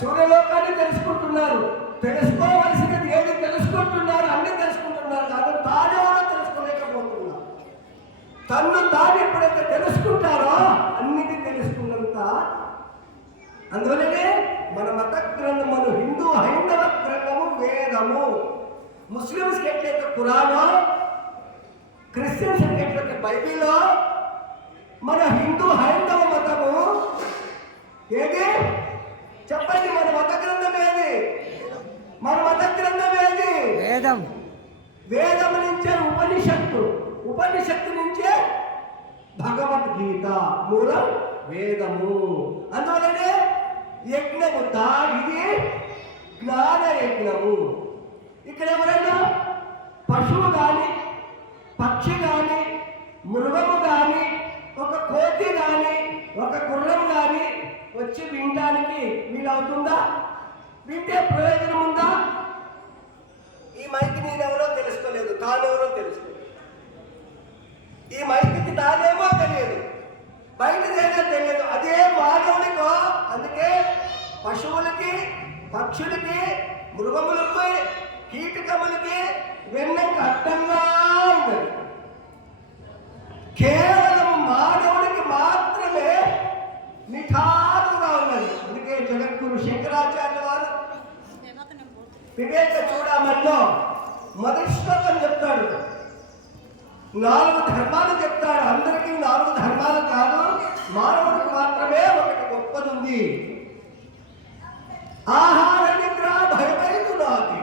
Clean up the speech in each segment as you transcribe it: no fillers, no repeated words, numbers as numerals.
సూర్యలోకాన్ని తెలుసుకుంటున్నారు. తెలుసుకోవలసినది ఏది తెలుసుకుంటున్నారు, అన్ని తెలుసుకుంటున్నారు. కానీ తానెవరో తెలుసుకోలేకపోతున్నారు. తన్ను తాను ఎప్పుడైతే తెలుసుకుంటారో అన్నిటి తెలుసుకున్నంత. అందువల్లనే మన మత గ్రంథం, మన హిందూ హైందవ గ్రంథము వేదము. ముస్లిమ్స్కి ఎట్లయితే ఖురానో, క్రిస్టియన్స్ ఎట్లయితే బైబిలో, మన హిందూ హైందవ మతము ఏది చెప్పండి? మన మత గ్రంథం ఏది? మన మత గ్రంథం ఏది? వేదం. వేదం నుంచే ఉపనిషత్తు, ఉపనిషత్తు నుంచే భగవద్గీత. మూలం వేదము. అందువలనే యజ్ఞము ఇది జ్ఞాన యజ్ఞము. ఇక్కడ ఎవరైనా పశువు కానీ, పక్షి కానీ, మృగము కానీ, ఒక కోతి కానీ, ఒక గుర్రం కానీ వచ్చి వినడానికి వీలవుతుందా? వింటే ప్రయోజనం ఉందా? ఈ మైకి నేనెవరో తెలుసుకోలేదు, తానెవరో తెలుసుకోలేదు. ఈ మైకి తానేమో తెలియదు, బయటదేదో తెలియదు. అదే మానవునికో. అందుకే పశువులకి, పక్షులకి, మృగములకి, కీటకములకి వెన్నకు అడ్డంగా ఉన్నది. కేవలం మానవుడికి మాత్రమే నిఠారుగా ఉన్నది. అందుకే జగద్గురు శంకరాచార్య వారు వివేక చూడమల్లో మొదటి శ్లోకం చెప్తాడు. 4 ధర్మాలు చెప్తాడు. అందరికీ 4 ధర్మాలు కాదు, మానవుడికి మాత్రమే ఒకటి గొప్పదుంది. ఆహార నిద్ర భయమైదు నాది.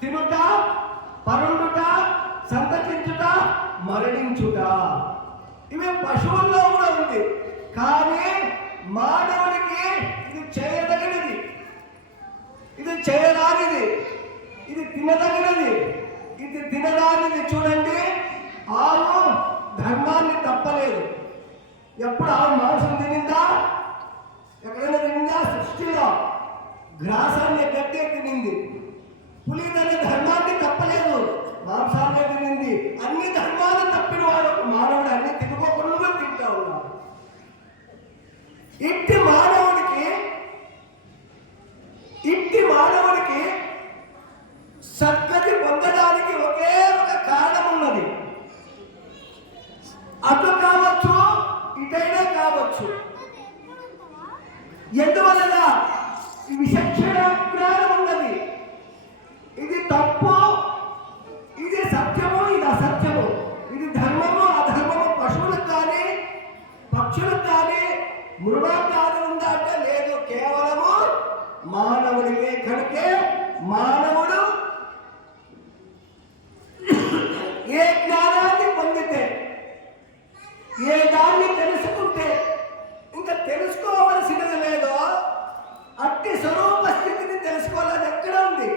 తినుట, పరుండుట, సంతకించుట, మరణించుట. ఇవి పశువుల్లో కూడా ఉంది. కానీ మానవుడికి ఇది చేయదగినది, ఇది చేయరానిది, ఇది తినదగినది, ఇది తినరానిది. చూడండి, ఆవు ధర్మాన్ని తప్పలేదు. ఎప్పుడు ఆవు మాంసం తినిందా? ఎక్కడైనా తినిందా? సృష్టిలో గ్రాసాన్ని గట్టే తినింది. పులి తన ధర్మాన్ని తప్పలేదు, మాంసాన్ని తినింది. అన్ని ధర్మాలు తప్పిన వాడు మానవుడు అన్ని తినుకోకుండా తింటా ఉన్నాడు. ఇంటి మానవుడికి సద్గతి పొందడానికి ఒకే ఒక కారణం ఉన్నది. అటు కావచ్చు, ఇటైనా కావచ్చు. ఎందువలన? ఈ విచక్షణ జ్ఞానం ఉన్నది. ఇది తప్పు, ఇది సత్యము, ఇది అసత్యము, ఇది ధర్మము, అధర్మము. పశువులకు కానీ, పక్షులకు కానీ, మృగాలకు కానీ ఉందా అంటే లేదు. కేవలము మానవుడికే. కనుకే మానవుడు ఏ జ్ఞానాన్ని పొందితే, ఏ దాన్ని తెలుసుకుంటే ఇంకా తెలుసుకోవలసినది లేదో అట్టి స్వరూప స్థితిని తెలుసుకోవాలని ఎక్కడ ఉంది?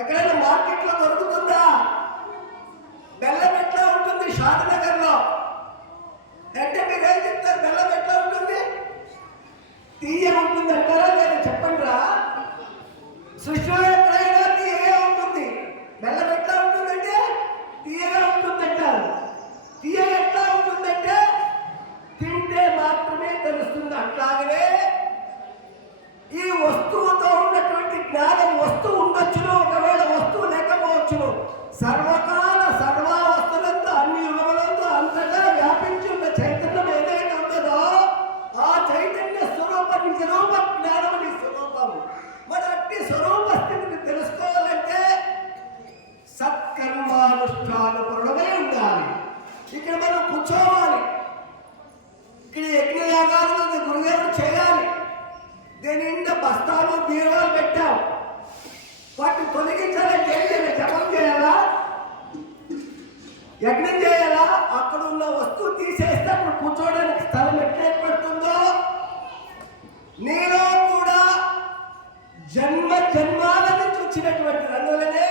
ఎక్కడైనా మార్కెట్లో దొరుకుతుందా? బెల్లం ఎట్లా ఉంటుంది షాదనగర్లో అంటే మీరేం చెప్తారు? బెల్లం ఎట్లా ఉంటుంది? తీయ ఉంటుంది అంటారా? లేదా చెప్పండి రా. సృష్టిలో ఎక్కడైనా తీయగా ఉంటుంది. బెల్లం ఎట్లా ఉంటుందంటే తీయగా ఉంటుందంటారు. తీయ ఎట్లా ఉంటుందంటే తింటే మాత్రమే తెలుస్తుంది. అట్లాగనే ఈ వస్తువుతో ఉన్నటువంటి జ్ఞానం, వస్తువు ఉండొచ్చును, ఒకవేళ వస్తువు లేకపోవచ్చును. సర్వకాల సర్వావస్థలంతా, అన్ని యుగములంతా అంతటా వ్యాపించి ఉన్న చైతన్యం ఏదైతే ఉన్నదో ఆ చైతన్య స్వరూపం నిజరూప జ్ఞానం నీ స్వరూపం. మరి అట్టి స్వరూప స్థితిని తెలుసుకోవాలంటే సత్కర్మానుష్ఠాన పరుడమై ఉండాలి. ఇక్కడ మనం కూర్చోవాలి. ఇక్కడ యజ్ఞయాగాలను గురుదేవుడు చేయాలి. దీని నిండా బస్తాలు, బీరువాలు పెట్టాం. వాటిని తొలగించాలంటే ఏం చేయాలి? జపం చేయాలా? యజ్ఞం చేయాలా? అక్కడ ఉన్న వస్తువు తీసేస్తే అప్పుడు కూర్చోవడానికి స్థలం ఎట్లా ఏర్పడుతుందో నీలో కూడా జన్మ జన్మాల నుంచి వచ్చినటువంటి. అందువల్లనే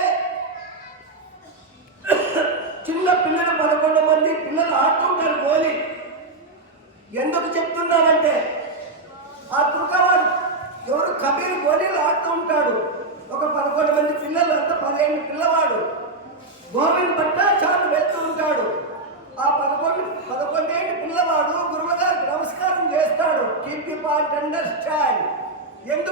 చిన్న పిల్లలు 11 మంది పిల్లలు ఆడుతుంటారు గోలి. ఎందుకు చెప్తున్నానంటే ఆ తుర్కవాడు ఎవరు కబీర్ గోళీలు ఆడుతూ ఉంటాడు. ఒక 11 మంది పిల్లలు, అంతా 15 పిల్లవాడు గోవింద్ భట్టాచార్య వెళ్తూ ఉంటాడు. ఆ 11 పిల్లవాడు గురువు గారికి నమస్కారం చేస్తాడు. Keep the point, understand. ఎందుకు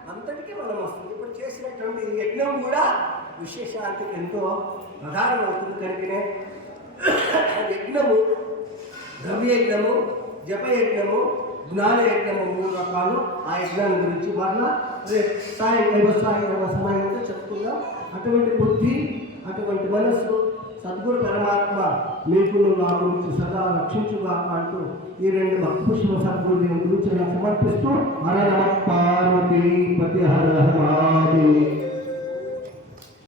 అంతటికీ మనం వస్తుంది. ఇప్పుడు చేసినటువంటి ఈ యజ్ఞం కూడా విశేషాంతికి ఎంతో ప్రధానం అవుతుంది. కనుకనే యజ్ఞము, ద్రవ్యయజ్ఞము, జపయజ్ఞము, జ్ఞానయజ్ఞము 3 రకాలు. ఆ యజ్ఞాల గురించి మరలా రేపు సాయంత్రం సమయంలో చెప్తున్నాం. అటువంటి బుద్ధి, అటువంటి మనస్సు సద్గురు పరమాత్మ మీకు నాకు సదా రక్షించుగా అంటూ ఈ 2 భక్తుల సద్గురు గురించి సమర్పిస్తూ హర నమః పార్వతీ పతి హర మహాదేవ్.